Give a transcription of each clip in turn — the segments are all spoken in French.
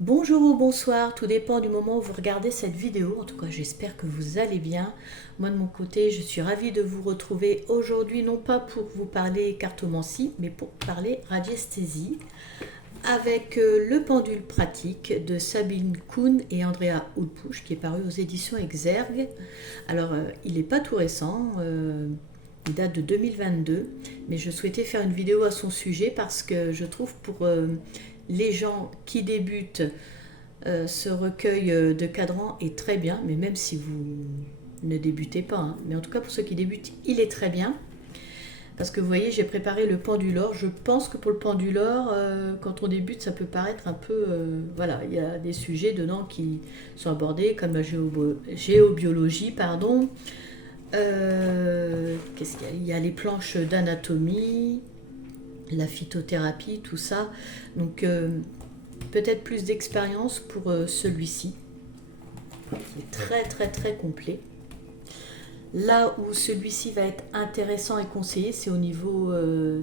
Bonjour ou bonsoir, tout dépend du moment où vous regardez cette vidéo. En tout cas, j'espère que vous allez bien. Moi, de mon côté, je suis ravie de vous retrouver aujourd'hui, non pas pour vous parler cartomancie, mais pour parler radiesthésie, avec le pendule pratique de Sabine Kuhn et Andrea Hulpusch, qui est paru aux éditions Exergue. Alors, il n'est pas tout récent, il date de 2022, mais je souhaitais faire une vidéo à son sujet parce que je trouve pour les gens qui débutent, ce recueil de cadrans est très bien, mais même si vous ne débutez pas, hein. Mais en tout cas pour ceux qui débutent, il est très bien. Parce que vous voyez, j'ai préparé le penduleur. Je pense que pour le penduleur, quand on débute, ça peut paraître un peu... voilà, il y a des sujets dedans qui sont abordés, comme la géobiologie, pardon. Qu'est-ce qu'il y a? Il y a les planches d'anatomie, la phytothérapie, tout ça. Donc peut-être plus d'expérience pour celui-ci, qui est très très très complet. Là où celui-ci va être intéressant et conseillé, c'est au niveau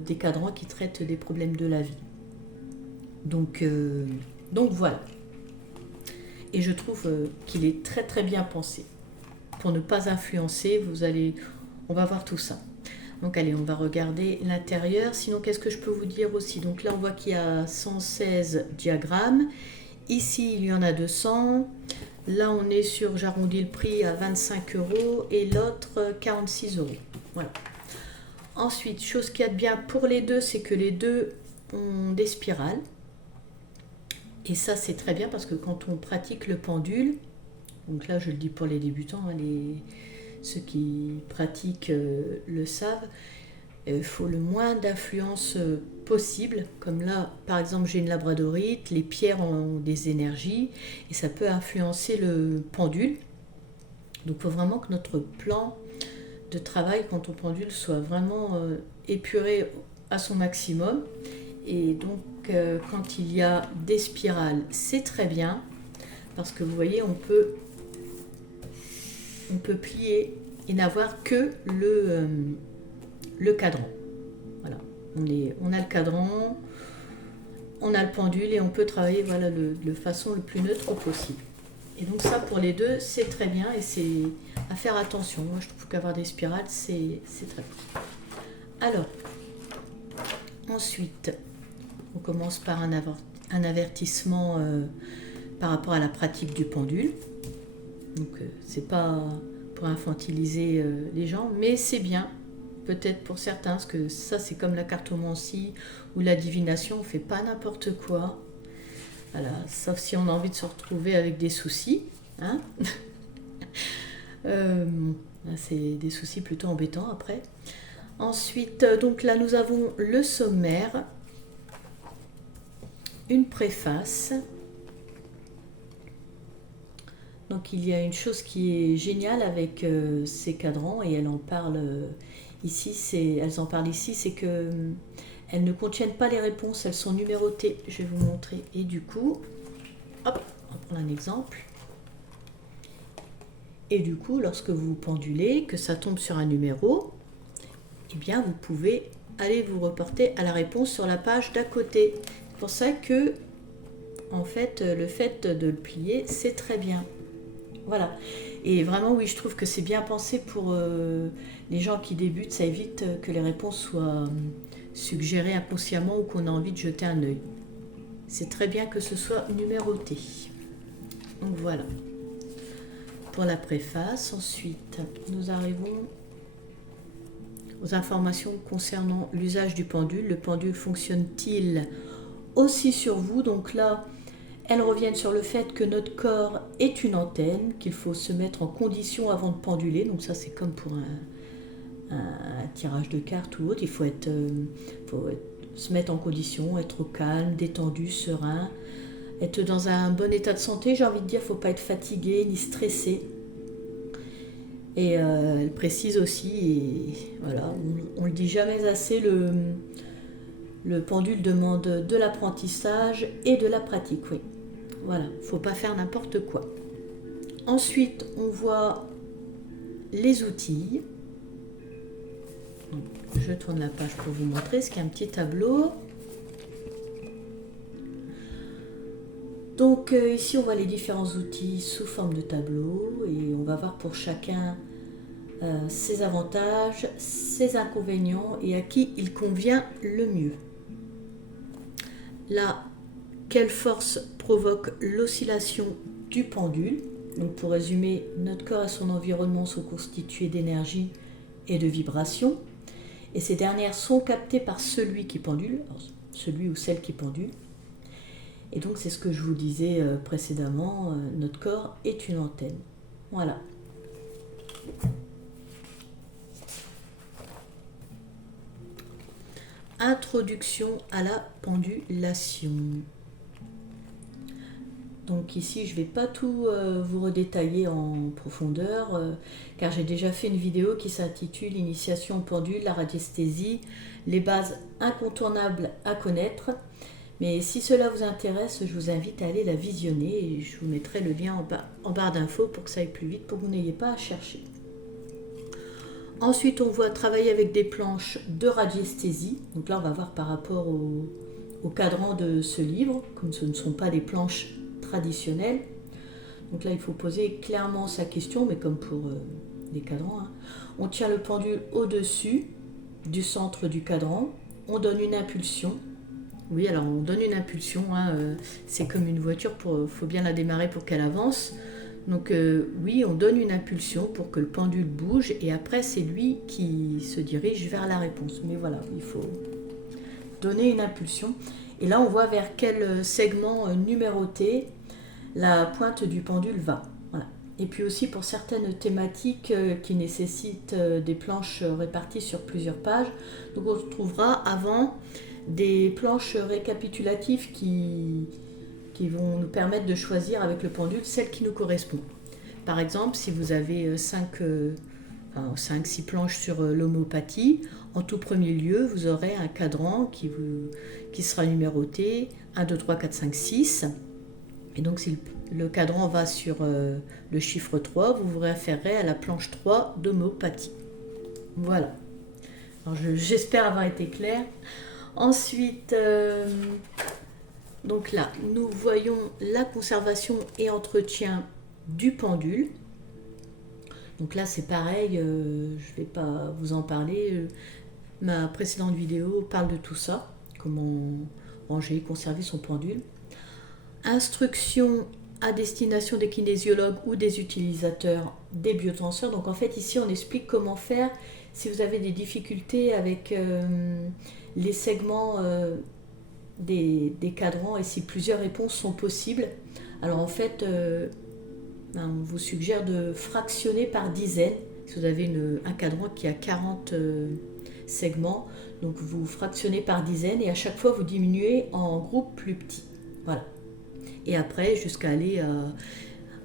des cadrans qui traitent des problèmes de la vie. Donc, donc voilà. Et je trouve qu'il est très très bien pensé. Pour ne pas influencer, on va voir tout ça. Donc allez, on va regarder l'intérieur. Sinon, qu'est-ce que je peux vous dire aussi? Donc là, on voit qu'il y a 116 diagrammes. Ici, il y en a 200. Là, on est sur, j'arrondis le prix à 25 euros et l'autre 46 euros. Voilà. Ensuite, chose qu'il y a de bien pour les deux, c'est que les deux ont des spirales. Et ça, c'est très bien parce que quand on pratique le pendule, donc là, je le dis pour les débutants, hein, ceux qui pratiquent le savent, il faut le moins d'influence possible. Comme là, par exemple, j'ai une labradorite, les pierres ont des énergies et ça peut influencer le pendule. Donc il faut vraiment que notre plan de travail quand on pendule soit vraiment épuré à son maximum. Et donc quand il y a des spirales, c'est très bien parce que vous voyez, on peut plier et n'avoir que le cadran. Voilà, on a le cadran, on a le pendule et on peut travailler voilà, de façon le plus neutre possible. Et donc ça pour les deux c'est très bien et c'est à faire attention. Moi je trouve qu'avoir des spirales c'est très bien. Alors ensuite on commence par un avertissement par rapport à la pratique du pendule. Donc c'est pas pour infantiliser les gens, mais c'est bien peut-être pour certains, parce que ça c'est comme la cartomancie ou la divination, on fait pas n'importe quoi. Voilà, sauf si on a envie de se retrouver avec des soucis. Hein. C'est des soucis plutôt embêtants après. Ensuite, donc là nous avons le sommaire, une préface. Donc il y a une chose qui est géniale avec ces cadrans, et elle en parle ici, elles en parlent ici, c'est que elles ne contiennent pas les réponses, elles sont numérotées. Je vais vous montrer. Et du coup, hop, on va prendre un exemple. Et du coup, lorsque vous pendulez, que ça tombe sur un numéro, eh bien vous pouvez aller vous reporter à la réponse sur la page d'à côté. C'est pour ça que, en fait, le fait de le plier, c'est très bien. Voilà. Et vraiment, oui, je trouve que c'est bien pensé pour les gens qui débutent. Ça évite que les réponses soient suggérées inconsciemment ou qu'on a envie de jeter un œil. C'est très bien que ce soit numéroté. Donc voilà. Pour la préface, ensuite, nous arrivons aux informations concernant l'usage du pendule. Le pendule fonctionne-t-il aussi sur vous? Donc là, elles reviennent sur le fait que notre corps est une antenne, qu'il faut se mettre en condition avant de penduler. Donc ça, c'est comme pour un tirage de cartes ou autre. Il faut se mettre en condition, être au calme, détendu, serein, être dans un bon état de santé. J'ai envie de dire, il ne faut pas être fatigué ni stressé. Et elle précise aussi, et voilà, on ne le dit jamais assez, le pendule demande de l'apprentissage et de la pratique, oui. Voilà, il ne faut pas faire n'importe quoi. Ensuite, on voit les outils. Donc, je tourne la page pour vous montrer ce qu'il y a un petit tableau. Donc ici on voit les différents outils sous forme de tableau et on va voir pour chacun ses avantages, ses inconvénients et à qui il convient le mieux. Là, quelle force provoque l'oscillation du pendule? Donc pour résumer, notre corps et son environnement sont constitués d'énergie et de vibrations et ces dernières sont captées par celui qui pendule, celui ou celle qui pendule. Et donc c'est ce que je vous disais précédemment, notre corps est une antenne. Voilà. Introduction à la pendulation. Donc ici je ne vais pas tout vous redétailler en profondeur car j'ai déjà fait une vidéo qui s'intitule Initiation au pendule, la radiesthésie, les bases incontournables à connaître. Mais si cela vous intéresse, je vous invite à aller la visionner et je vous mettrai le lien en barre d'infos pour que ça aille plus vite, pour que vous n'ayez pas à chercher. Ensuite, on voit travailler avec des planches de radiesthésie. Donc là, on va voir par rapport au cadran de ce livre, comme ce ne sont pas des planches traditionnelles. Donc là, il faut poser clairement sa question, mais comme pour les cadrans. On tient le pendule au-dessus du centre du cadran. On donne une impulsion. Oui, alors on donne une impulsion, c'est comme une voiture, faut bien la démarrer pour qu'elle avance. Donc oui, on donne une impulsion pour que le pendule bouge et après c'est lui qui se dirige vers la réponse. Mais voilà, il faut donner une impulsion. Et là on voit vers quel segment numéroté la pointe du pendule va. Voilà. Et puis aussi pour certaines thématiques qui nécessitent des planches réparties sur plusieurs pages, donc on trouvera avant des planches récapitulatives qui vont nous permettre de choisir avec le pendule celle qui nous correspond. Par exemple, si vous avez 5-6 planches sur l'homéopathie, en tout premier lieu, vous aurez un cadran qui sera numéroté 1, 2, 3, 4, 5, 6. Et donc, si le cadran va sur le chiffre 3, vous vous référez à la planche 3 d'homéopathie. Voilà. Alors, j'espère avoir été claire. Ensuite, donc là, nous voyons la conservation et entretien du pendule. Donc là, c'est pareil, je ne vais pas vous en parler. Ma précédente vidéo parle de tout ça, comment ranger, conserver son pendule. Instruction à destination des kinésiologues ou des utilisateurs des biotenseurs. Donc en fait, ici, on explique comment faire si vous avez des difficultés avec les segments des cadrans et si plusieurs réponses sont possibles. Alors en fait, on vous suggère de fractionner par dizaines. Si vous avez un cadran qui a 40 segments, donc vous fractionnez par dizaines et à chaque fois vous diminuez en groupes plus petits. Voilà. Et après, jusqu'à aller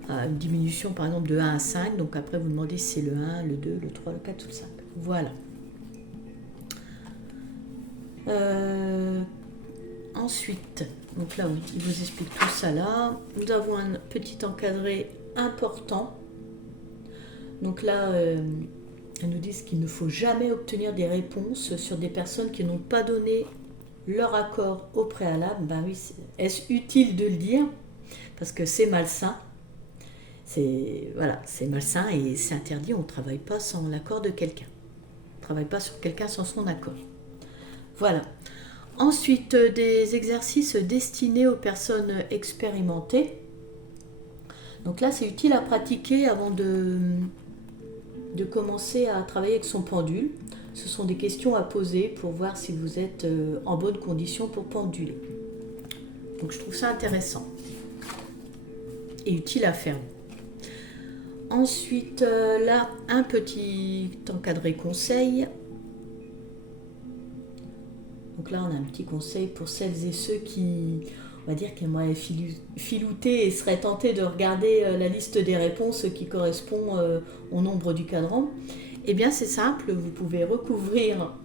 à une diminution par exemple de 1 à 5. Donc après, vous demandez si c'est le 1, le 2, le 3, le 4 ou le 5. Voilà. Ensuite, donc là, il vous explique tout ça là. Nous avons un petit encadré important. Donc là, elles nous disent qu'il ne faut jamais obtenir des réponses sur des personnes qui n'ont pas donné leur accord au préalable. Ben oui, est-ce utile de le dire? Parce que c'est malsain. Voilà, c'est malsain et c'est interdit. On ne travaille pas sans l'accord de quelqu'un. On ne travaille pas sur quelqu'un sans son accord. Voilà. Ensuite, des exercices destinés aux personnes expérimentées. Donc là, c'est utile à pratiquer avant de commencer à travailler avec son pendule. Ce sont des questions à poser pour voir si vous êtes en bonne condition pour penduler. Donc je trouve ça intéressant et utile à faire. Ensuite, là, un petit encadré conseil. Donc là, on a un petit conseil pour celles et ceux qui, on va dire, qui aimeraient filouter et seraient tentés de regarder la liste des réponses qui correspond au nombre du cadran. Eh bien, c'est simple, vous pouvez recouvrir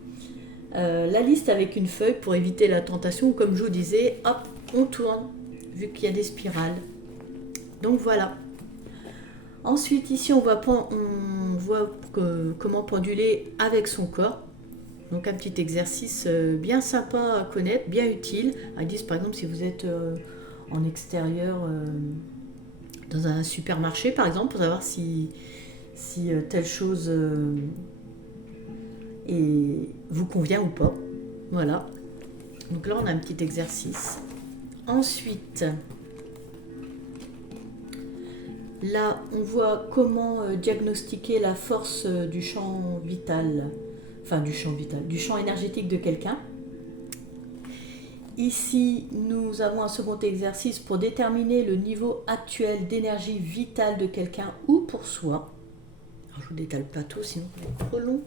la liste avec une feuille pour éviter la tentation. Comme je vous disais, hop, on tourne, vu qu'il y a des spirales. Donc voilà. Ensuite, ici, on voit comment penduler avec son corps. Donc un petit exercice bien sympa à connaître, bien utile. Ils disent par exemple si vous êtes en extérieur, dans un supermarché par exemple, pour savoir si telle chose vous convient ou pas. Voilà. Donc là, on a un petit exercice. Ensuite, là, on voit comment diagnostiquer la force du champ vital, enfin du champ énergétique de quelqu'un. Ici, nous avons un second exercice pour déterminer le niveau actuel d'énergie vitale de quelqu'un ou pour soi. Alors, je ne vous détale pas tout, sinon ça va être trop long.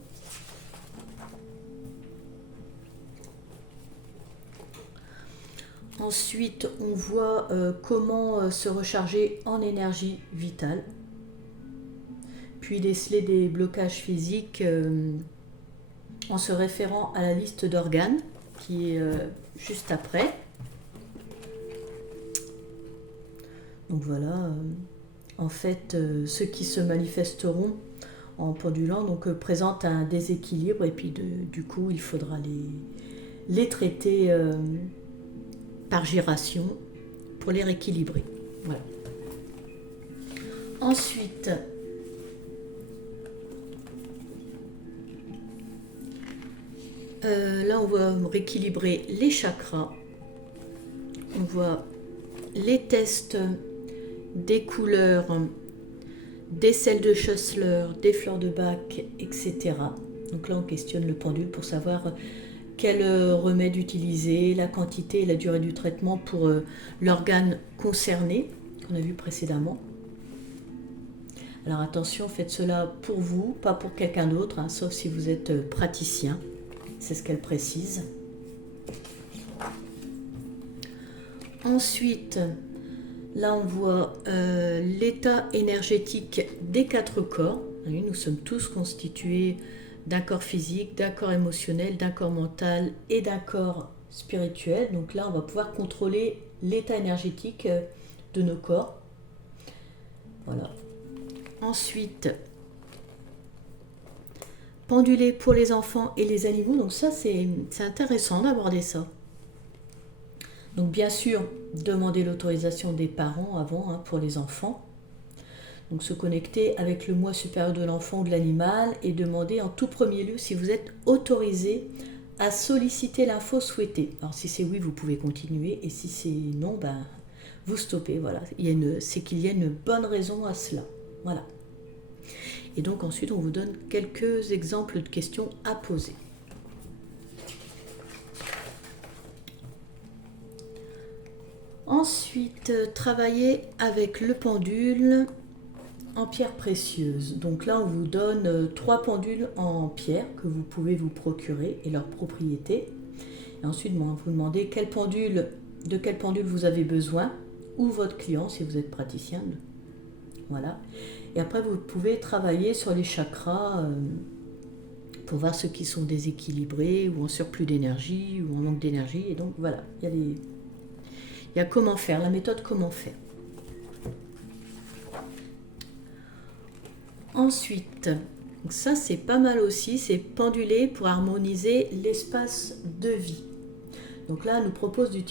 Ensuite, on voit comment se recharger en énergie vitale. Puis déceler des blocages physiques en se référant à la liste d'organes qui est juste après. Donc voilà, en fait, ceux qui se manifesteront en pendulant présentent un déséquilibre et puis du coup, il faudra les traiter par giration pour les rééquilibrer. Voilà. Ensuite, là, on va rééquilibrer les chakras. On voit les tests des couleurs, des sels de Schussler, des fleurs de Bach, etc. Donc là, on questionne le pendule pour savoir quel remède utiliser, la quantité et la durée du traitement pour l'organe concerné, qu'on a vu précédemment. Alors attention, faites cela pour vous, pas pour quelqu'un d'autre, hein, sauf si vous êtes praticien. C'est ce qu'elle précise. Ensuite, là on voit l'état énergétique des 4 corps. Nous sommes tous constitués d'un corps physique, d'un corps émotionnel, d'un corps mental et d'un corps spirituel. Donc là, on va pouvoir contrôler l'état énergétique de nos corps. Voilà. Ensuite, penduler pour les enfants et les animaux. Donc ça, c'est intéressant d'aborder ça. Donc bien sûr, demander l'autorisation des parents avant pour les enfants. Donc se connecter avec le moi supérieur de l'enfant ou de l'animal et demander en tout premier lieu si vous êtes autorisé à solliciter l'info souhaitée. Alors si c'est oui, vous pouvez continuer et si c'est non, vous stoppez. Voilà, c'est qu'il y a une bonne raison à cela. Voilà. Et donc ensuite, on vous donne quelques exemples de questions à poser. Ensuite, travailler avec le pendule en pierre précieuse. Donc là, on vous donne 3 pendules en pierre que vous pouvez vous procurer et leurs propriétés. Et ensuite, on va vous demander de quel pendule vous avez besoin ou votre client si vous êtes praticien. Voilà. Et après, vous pouvez travailler sur les chakras pour voir ceux qui sont déséquilibrés ou en surplus d'énergie ou en manque d'énergie. Et donc voilà, il y a comment faire, la méthode comment faire. Ensuite, ça c'est pas mal aussi, c'est penduler pour harmoniser l'espace de vie. Donc là, elle nous propose de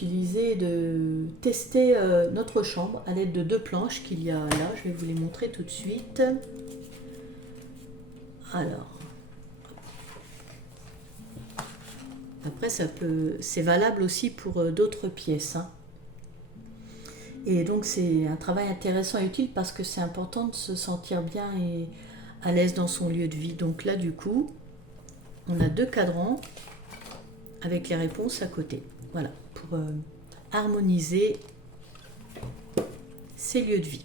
tester notre chambre à l'aide de 2 planches qu'il y a là. Je vais vous les montrer tout de suite. Alors, après c'est valable aussi pour d'autres pièces. Et donc c'est un travail intéressant et utile parce que c'est important de se sentir bien et à l'aise dans son lieu de vie. Donc là du coup, on a 2 cadrans avec les réponses à côté. Voilà, pour harmoniser ces lieux de vie.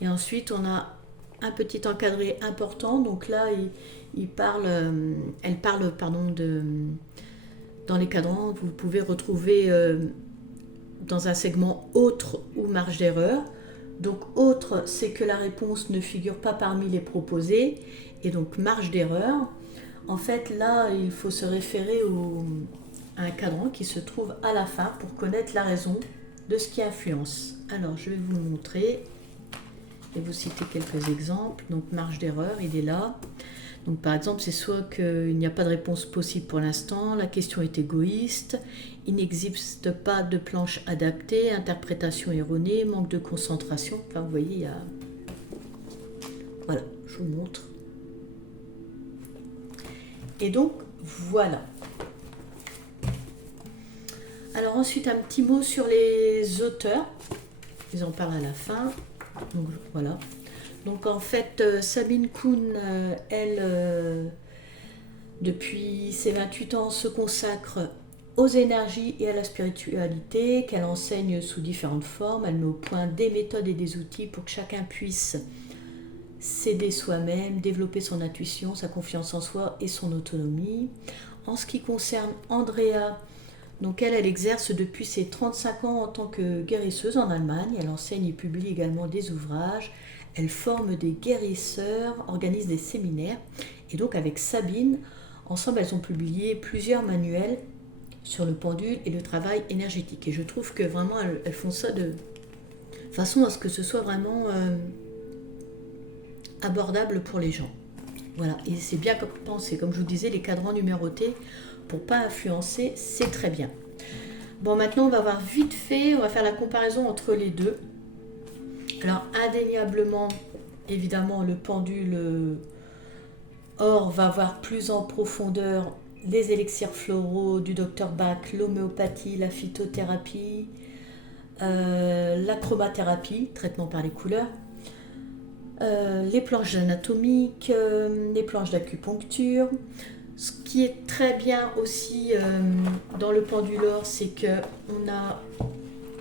Et ensuite, on a un petit encadré important. Donc là, elle parle dans les cadrans, vous pouvez retrouver dans un segment autre ou marge d'erreur. Donc autre, c'est que la réponse ne figure pas parmi les proposées. Et donc marge d'erreur. En fait, là, il faut se référer à un cadran qui se trouve à la fin pour connaître la raison de ce qui influence. Alors, je vais vous le montrer et vous citer quelques exemples. Donc, marge d'erreur, il est là. Donc par exemple, c'est soit qu'il n'y a pas de réponse possible pour l'instant, la question est égoïste, il n'existe pas de planche adaptée, interprétation erronée, manque de concentration. Enfin, vous voyez, il y a... Voilà, je vous montre. Et donc, voilà. Alors ensuite, un petit mot sur les auteurs. Ils en parlent à la fin. Donc voilà. Donc en fait, Sabine Kuhn, elle, depuis ses 28 ans, se consacre aux énergies et à la spiritualité, qu'elle enseigne sous différentes formes. Elle met au point des méthodes et des outils pour que chacun puisse s'aider soi-même, développer son intuition, sa confiance en soi et son autonomie. En ce qui concerne Andrea, donc elle exerce depuis ses 35 ans en tant que guérisseuse en Allemagne. Elle enseigne et publie également des ouvrages. Elle forme des guérisseurs, organise des séminaires. Et donc avec Sabine, ensemble, elles ont publié plusieurs manuels sur le pendule et le travail énergétique. Et je trouve que vraiment, elles font ça de façon à ce que ce soit vraiment abordable pour les gens. Voilà, et c'est bien pensé. Comme je vous disais, les cadrans numérotés, pour ne pas influencer, c'est très bien. Bon, maintenant, on va voir vite fait, on va faire la comparaison entre les deux. Alors, indéniablement, évidemment, le pendule or va voir plus en profondeur les élixirs floraux du Dr Bach, l'homéopathie, la phytothérapie, la chromathérapie, traitement par les couleurs, les planches anatomiques, les planches d'acupuncture. Ce qui est très bien aussi dans le pendule or, c'est qu'on a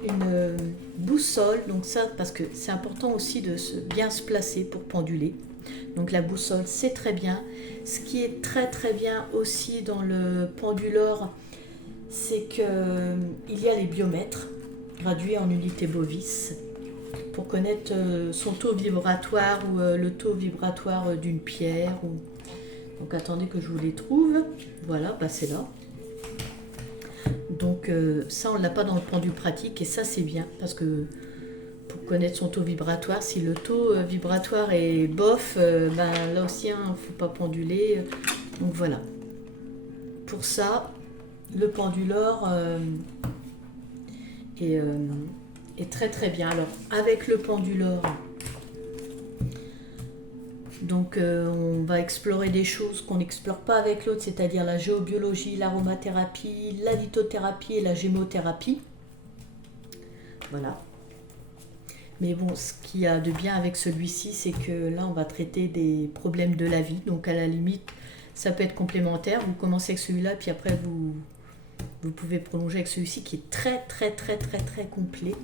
une boussole, donc ça, parce que c'est important aussi de bien se placer pour penduler. Donc la boussole, c'est très bien. Ce qui est très très bien aussi dans le pendule or, c'est qu'il y a les biomètres gradués en unités Bovis pour connaître son taux vibratoire ou le taux vibratoire d'une pierre. Donc attendez que je vous les trouve. Voilà, bah c'est là. Donc ça, on ne l'a pas dans le pendule pratique et ça, c'est bien parce que pour connaître son taux vibratoire, si le taux vibratoire est bof, ben, là aussi, il ne faut pas penduler. Donc voilà. Pour ça, le pendule or est très très bien. Alors, avec le pendule or, donc on va explorer des choses qu'on n'explore pas avec l'autre, c'est-à-dire la géobiologie, l'aromathérapie, la lithothérapie et la gémothérapie. Voilà. Mais bon, ce qu'il y a de bien avec celui-ci, c'est que là, on va traiter des problèmes de la vie. Donc à la limite, ça peut être complémentaire. Vous commencez avec celui-là, puis après, vous pouvez prolonger avec celui-ci qui est très, très, très, très, très complet.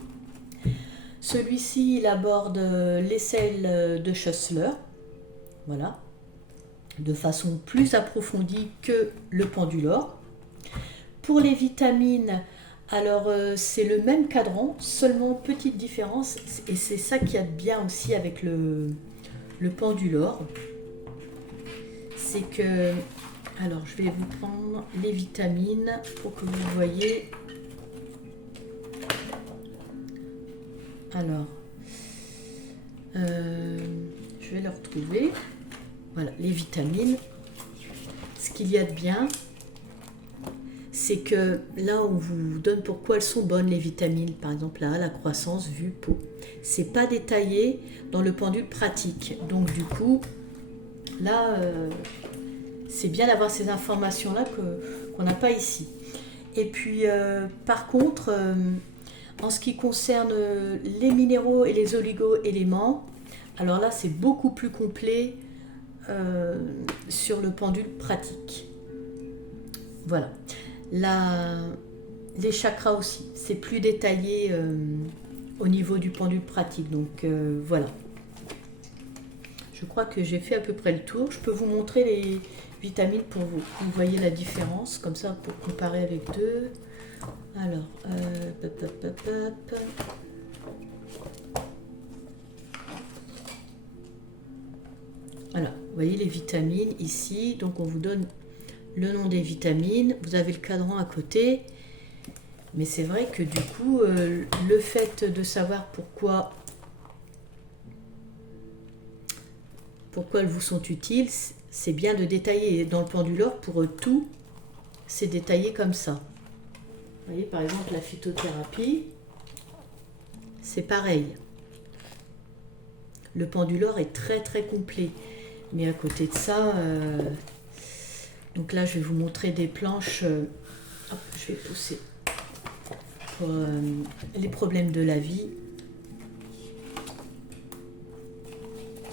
Celui-ci, il aborde les sels de Schussler. Voilà. De façon plus approfondie que le pendule or. Pour les vitamines, alors c'est le même cadran, seulement petite différence, et c'est ça qu'il y a de bien aussi avec le pendule or. C'est que, alors je vais vous prendre les vitamines pour que vous voyez. Alors, je vais le retrouver. Voilà, les vitamines. Ce qu'il y a de bien, c'est que là, on vous donne pourquoi elles sont bonnes, les vitamines. Par exemple, là, la croissance, vue, peau. C'est pas détaillé dans le pendule pratique. Donc, du coup, là, c'est bien d'avoir ces informations-là qu'on n'a pas ici. Et puis, par contre, en ce qui concerne les minéraux et les oligo-éléments, alors là, c'est beaucoup plus complet sur le pendule pratique. Voilà. Les chakras aussi, c'est plus détaillé au niveau du pendule pratique. Donc voilà. Je crois que j'ai fait à peu près le tour. Je peux vous montrer les vitamines pour vous voyez la différence, comme ça pour comparer avec deux. Alors, voilà, vous voyez les vitamines ici. Donc on vous donne le nom des vitamines. Vous avez le cadran à côté. Mais c'est vrai que du coup, le fait de savoir pourquoi elles vous sont utiles, c'est bien de détailler. Dans le penduleur, pour tout, c'est détaillé comme ça. Vous voyez, par exemple, la phytothérapie, c'est pareil. Le penduleur est très très complet. Mais à côté de ça, donc là, je vais vous montrer des planches. Hop, je vais pousser pour les problèmes de la vie.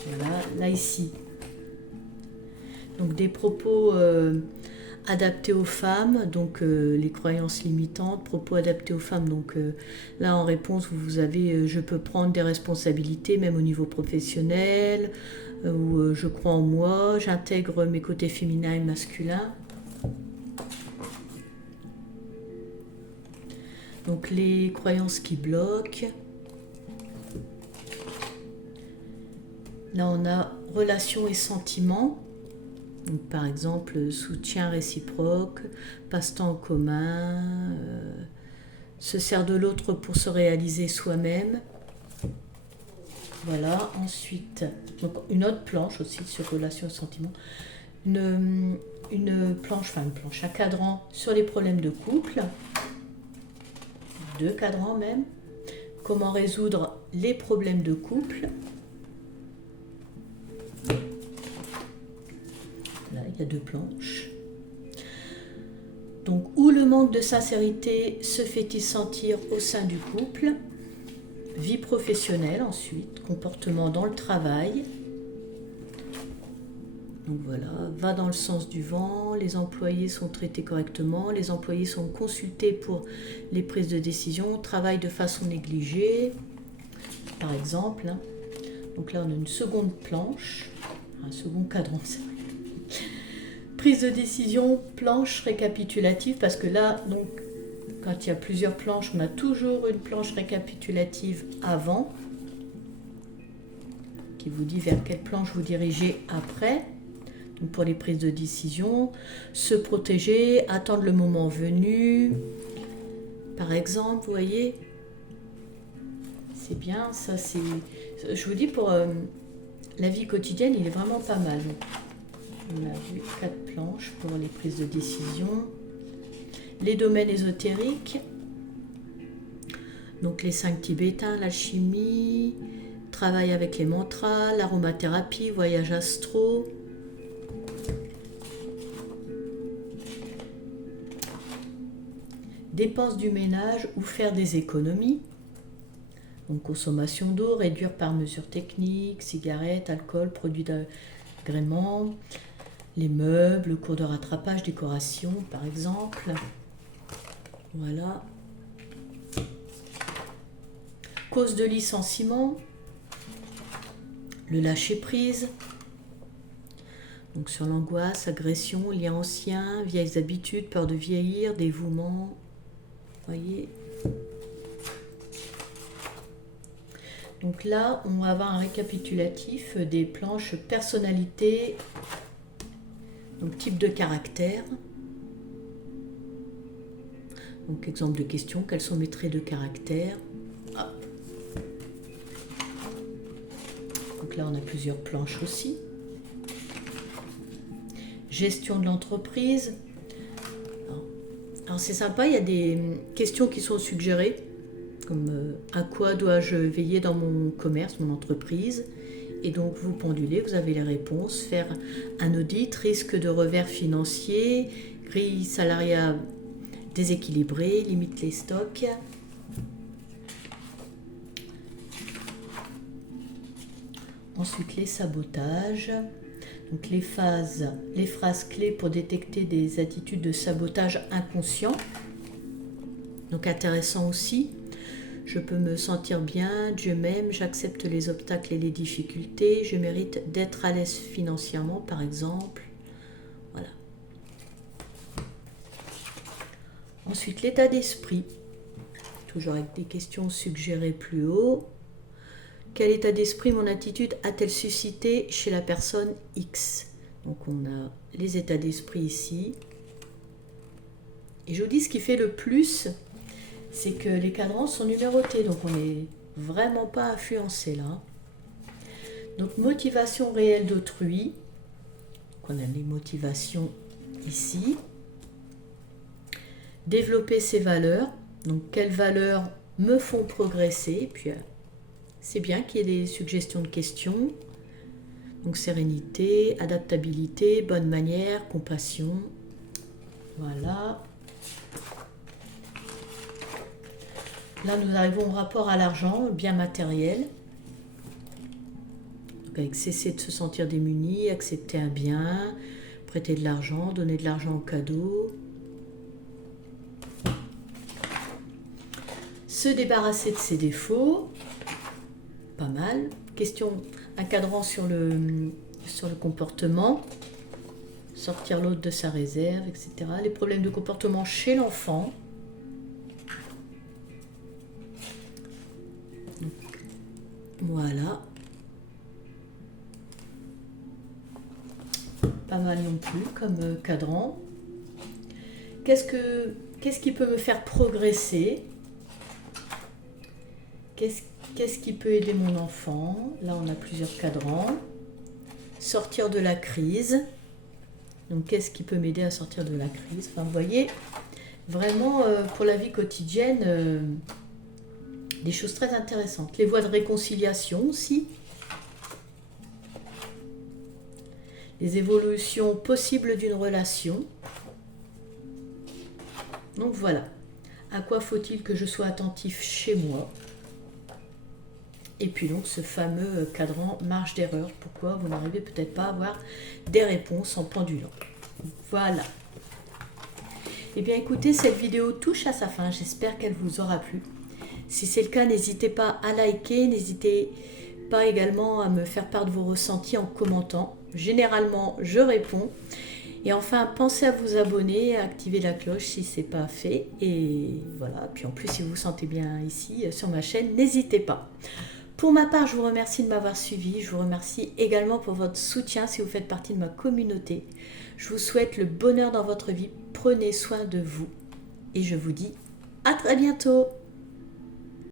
Voilà, là ici. Donc des propos adaptés aux femmes, donc les croyances limitantes, propos adaptés aux femmes. Donc là en réponse, vous avez je peux prendre des responsabilités même au niveau professionnel, ou je crois en moi, j'intègre mes côtés féminins et masculins. Donc les croyances qui bloquent. Là on a relations et sentiments. Donc, par exemple, soutien réciproque, passe-temps en commun, se sert de l'autre pour se réaliser soi-même. Voilà, ensuite, donc une autre planche aussi sur relations et sentiments. Une planche, un cadran sur les problèmes de couple. 2 cadrans même. Comment résoudre les problèmes de couple. Là, il y a 2 planches. Donc, où le manque de sincérité se fait-il sentir au sein du couple? Vie professionnelle ensuite, comportement dans le travail. Donc voilà, va dans le sens du vent, les employés sont traités correctement, les employés sont consultés pour les prises de décision, travaillent de façon négligée, par exemple. Donc là, on a une seconde planche, un second cadran, c'est vrai. Prise de décision, planche récapitulative, parce que là, donc, quand il y a plusieurs planches, on a toujours une planche récapitulative avant, qui vous dit vers quelle planche vous dirigez après. Donc pour les prises de décision, se protéger, attendre le moment venu. Par exemple, vous voyez, c'est bien, ça c'est... Je vous dis, pour la vie quotidienne, il est vraiment pas mal. On a vu 4 planches pour les prises de décision. Les domaines ésotériques. Donc les 5 tibétains, l'alchimie, travail avec les mantras, l'aromathérapie, voyage astro. Dépenses du ménage ou faire des économies. Donc consommation d'eau, réduire par mesure technique, cigarettes, alcool, produits d'agrément, les meubles, cours de rattrapage, décoration par exemple. Voilà. Cause de licenciement, le lâcher prise. Donc sur l'angoisse, agression, liens anciens, vieilles habitudes, peur de vieillir, dévouement. Voyez. Donc là, on va avoir un récapitulatif des planches personnalité, donc type de caractère. Donc exemple de question, quels sont mes traits de caractère? Donc là, on a plusieurs planches aussi. Gestion de l'entreprise. Alors c'est sympa, il y a des questions qui sont suggérées, comme à quoi dois-je veiller dans mon commerce, mon entreprise. Et donc vous pendulez, vous avez les réponses. Faire un audit, risque de revers financier, grille salariale déséquilibrée, limite les stocks. Ensuite les sabotages. Donc les phrases clés pour détecter des attitudes de sabotage inconscient. Donc intéressant aussi. Je peux me sentir bien, Dieu m'aime, j'accepte les obstacles et les difficultés, je mérite d'être à l'aise financièrement par exemple. Voilà. Ensuite l'état d'esprit. Toujours avec des questions suggérées plus haut. Quel état d'esprit mon attitude a-t-elle suscité chez la personne X? Donc on a les états d'esprit ici. Et je vous dis, ce qui fait le plus, c'est que les cadrans sont numérotés. Donc on n'est vraiment pas influencé là. Donc motivation réelle d'autrui. On a les motivations ici. Développer ses valeurs. Donc, quelles valeurs me font progresser? Puis, c'est bien qu'il y ait des suggestions de questions. Donc, sérénité, adaptabilité, bonne manière, compassion. Voilà. Là, nous arrivons au rapport à l'argent, bien matériel. Donc, avec cesser de se sentir démuni, accepter un bien, prêter de l'argent, donner de l'argent en cadeau. Se débarrasser de ses défauts. Pas mal. Question, un cadran sur le comportement. Sortir l'autre de sa réserve, etc. Les problèmes de comportement chez l'enfant. Voilà. Pas mal non plus comme cadran. Qu'est-ce qui peut me faire progresser? Qu'est-ce qui peut aider mon enfant? Là, on a plusieurs cadrans. Sortir de la crise. Donc, qu'est-ce qui peut m'aider à sortir de la crise? Enfin, vous voyez, vraiment, pour la vie quotidienne, des choses très intéressantes. Les voies de réconciliation aussi. Les évolutions possibles d'une relation. Donc, voilà. À quoi faut-il que je sois attentif chez moi? Et puis donc ce fameux cadran marge d'erreur. Pourquoi vous n'arrivez peut-être pas à avoir des réponses en pendulant. Voilà. Eh bien écoutez, cette vidéo touche à sa fin. J'espère qu'elle vous aura plu. Si c'est le cas, n'hésitez pas à liker. N'hésitez pas également à me faire part de vos ressentis en commentant. Généralement, je réponds. Et enfin, pensez à vous abonner, à activer la cloche si ce n'est pas fait. Et voilà. Puis en plus, si vous vous sentez bien ici sur ma chaîne, n'hésitez pas. Pour ma part, je vous remercie de m'avoir suivi. Je vous remercie également pour votre soutien si vous faites partie de ma communauté. Je vous souhaite le bonheur dans votre vie. Prenez soin de vous. Et je vous dis à très bientôt.